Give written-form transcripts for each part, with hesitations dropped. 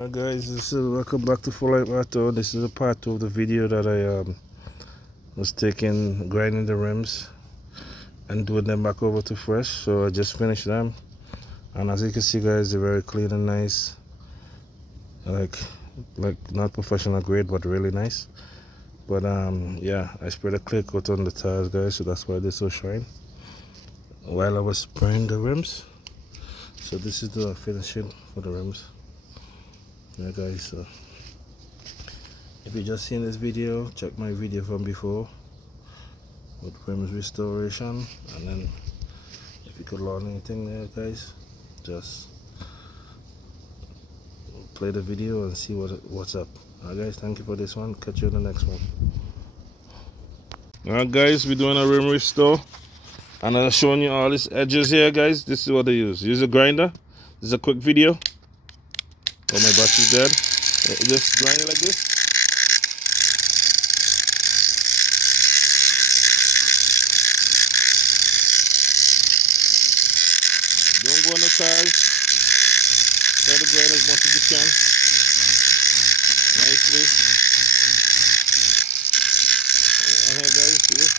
Hi guys, welcome back to Full Light Auto. This is a part 2 of the video that I was grinding the rims and doing them back over to fresh. So I just finished them, and as you can see guys, they're very clean and nice, like not professional grade but really nice. But yeah, I sprayed a clear coat on the tires guys, so that's why they're so shine while I was spraying the rims. So this is the finishing for the rims. Yeah guys, so if you just seen this video, check my video from before with rims restoration, and then if you could learn anything there guys, just play the video and see what's up. Alright guys, thank you for this one. Catch you in the next one. Alright guys, we're doing a rim restore, and I'm showing you all these edges here guys. This is what I use a grinder. This is a quick video. Oh, my battery's dead. Just grind it like this. Don't go on the tires. Try to grind as much as you can. Nicely. Right here guys, see?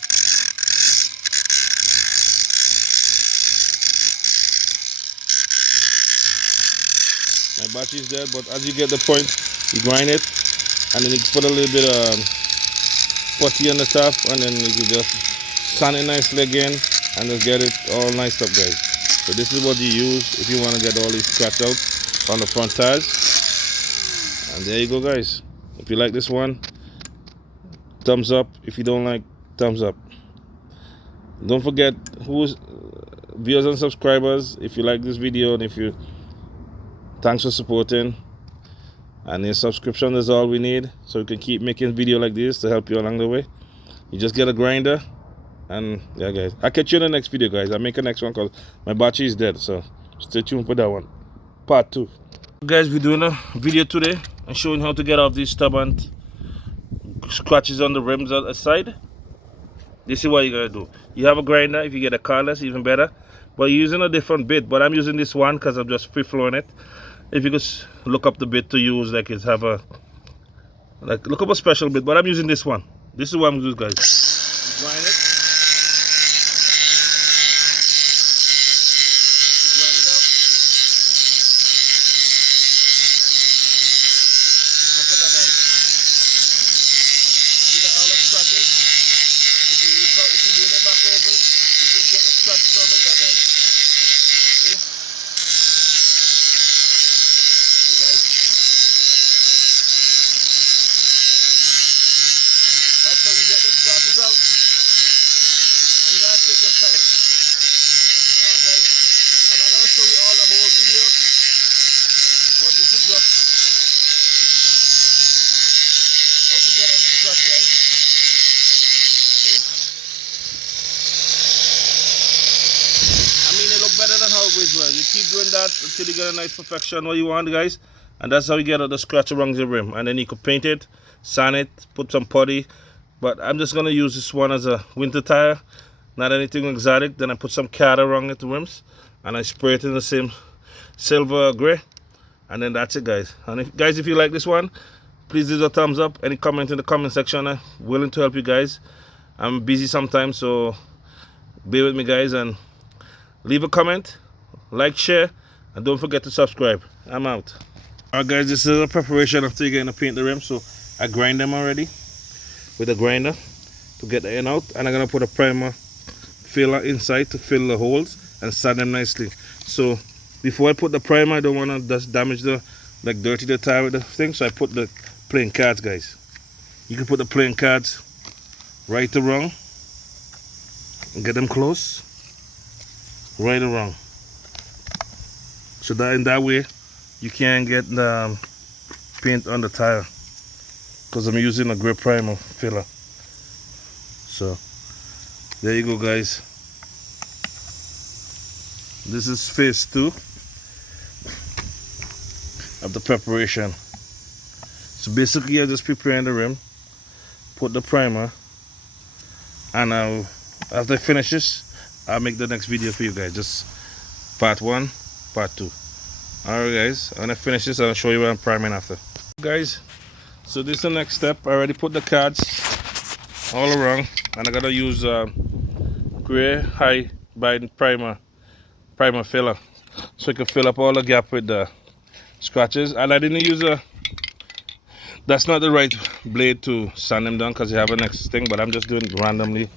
My battery's dead, but as you get the point, you grind it, and then you put a little bit of putty on the top, and then you can just sand it nicely again, and just get it all nice up guys. So this is what you use if you want to get all these scratch out on the front tires. And there you go guys. If you like this one, thumbs up. If you don't like, thumbs up. Don't forget who's viewers and subscribers, if you like this video, and if you thanks for supporting, and your subscription is all we need so we can keep making video like this to help you along the way. You just get a grinder, and yeah guys, I'll catch you in the next video guys. I'll make a next one because my battery is dead, so stay tuned for that one, part 2. Guys, we're doing a video today and showing how to get off these stubborn scratches on the rims on the side. This is what you gotta do. You have a grinder. If you get a cordless, even better, but you're using a different bit, but I'm using this one because I'm just free flowing it. If you could look up the bit to use, look up a special bit, but I'm using this one. This is what I'm doing guys. You grind it. Better than how it was. You keep doing that until you get a nice perfection what you want guys, and that's how you get the scratch around the rim. And then you could paint it, sand it, put some putty, but I'm just gonna use this one as a winter tire, not anything exotic. Then I put some cat around it, the rims, and I spray it in the same silver gray, and then that's it guys. And if you like this one, please leave a thumbs up. Any comment in the comment section. I'm willing to help you guys. I'm busy sometimes, so bear with me guys, and leave a comment, like, share, and don't forget to subscribe. I'm out. Alright guys, this is a preparation after you're going to paint the rim. So I grind them already with a grinder to get the end out, and I'm going to put a primer filler inside to fill the holes and sand them nicely. So before I put the primer, I don't want to just damage dirty the tire with the thing, so I put the plain cards guys. You can put the plain cards right or wrong and get them close. Right or wrong, so that in that way you can't get the paint on the tire, because I'm using a grip primer filler. So there you go guys. This is phase 2 of the preparation. So basically I'm just preparing the rim, put the primer, and after I finish this, I'll make the next video for you guys. Just part 1, part 2. Alright guys, I'm gonna finish this and I'll show you where I'm priming after. Guys, so this is the next step. I already put the cards all around and I gotta use gray high binding primer filler so I can fill up all the gap with the scratches. And I didn't use that's not the right blade to sand them down because you have a next thing, but I'm just doing it randomly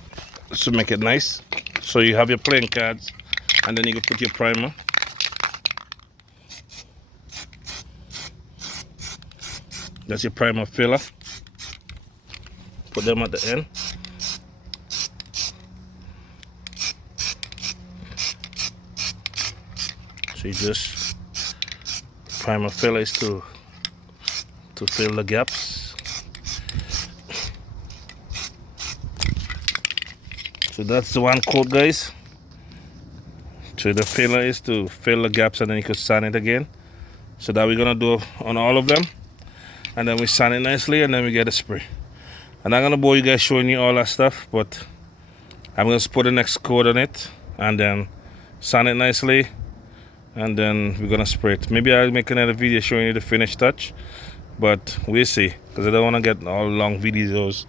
to make it nice. So you have your playing cards and then you can put your primer. That's your primer filler. Put them at the end. So you just primer filler is to fill the gaps. So that's the one coat, guys. So the filler is to fill the gaps and then you can sand it again. So that we're gonna do on all of them. And then we sand it nicely and then we get a spray. And I'm gonna bore you guys showing you all that stuff, but I'm gonna put the next coat on it and then sand it nicely and then we're gonna spray it. Maybe I'll make another video showing you the finished touch, but we'll see, because I don't want to get all long videos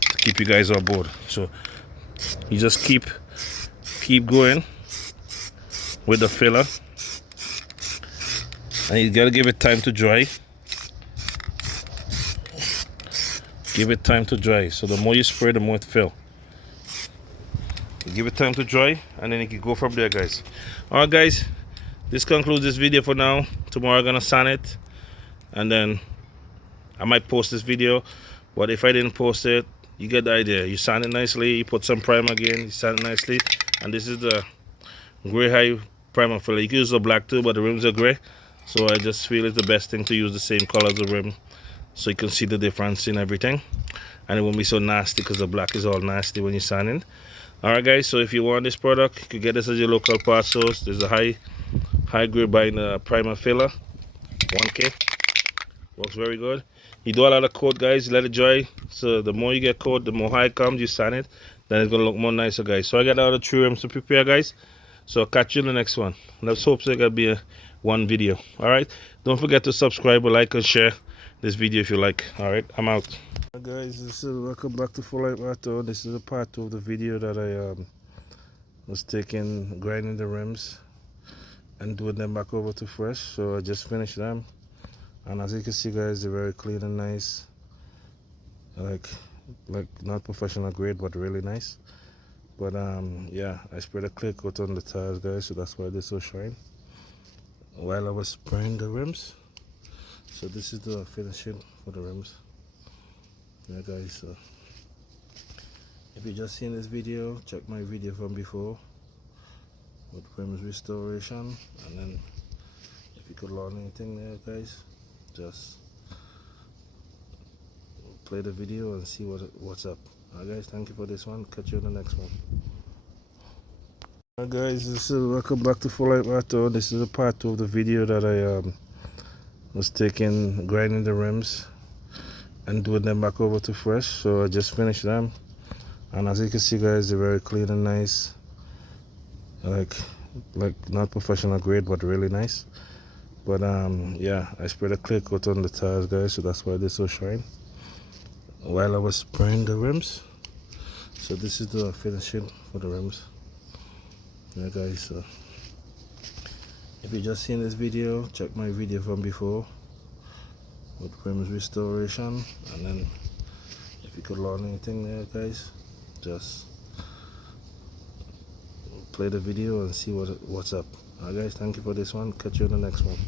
to keep you guys on board. So you just keep going with the filler and you gotta give it time to dry. Give it time to dry. So the more you spray, the more it fill. You give it time to dry and then you can go from there, guys. Alright guys, this concludes this video for now. Tomorrow I'm gonna sand it and then I might post this video, but if I didn't post it, you get the idea. You sand it nicely, you put some primer again, you sand it nicely, and this is the gray high primer filler. You can use the black too, but the rims are gray, so I just feel it's the best thing to use the same color as the rim so you can see the difference in everything and it won't be so nasty, because the black is all nasty when you sand it. Alright guys, so if you want this product, you can get this at your local parts stores. There's a high grade binder primer filler, 1K, works very good. You do a lot of coat, guys, let it dry. So the more you get coat, the more high it comes, you sand it, then it's gonna look more nicer, guys. So I got all the 3 rims to prepare, guys. So I'll catch you in the next one. Let's hope it's gonna be one video. Alright, don't forget to subscribe, like, and share this video if you like. Alright, I'm out. Guys, this is welcome back to Full Light Auto. This is a part 2 of the video that I was grinding the rims and doing them back over to fresh. So I just finished them, and as you can see, guys, they're very clean and nice, like not professional grade, but really nice. But yeah, I sprayed a clear coat on the tires, guys, so that's why they're so shine while I was spraying the rims. So this is the finishing for the rims. Yeah guys, so if you just seen this video, check my video from before with rims restoration, and then if you could learn anything there, guys, just play the video and see what's up. Alright guys, thank you for this one. Catch you on the next one. Alright guys, this is welcome back to Full Light Auto. This is a part 2 of the video that I was grinding the rims and doing them back over to fresh. So I just finished them, and as you can see, guys, they're very clean and nice, like not professional grade, but really nice. But yeah, I sprayed a clear coat on the tires, guys, so that's why they're so shine while I was spraying the rims. So this is the finishing for the rims. Yeah guys, so if you just seen this video, check my video from before with rims restoration, and then if you could learn anything there, guys, just play the video and see what's up. Alright guys, thank you for this one. Catch you on the next one.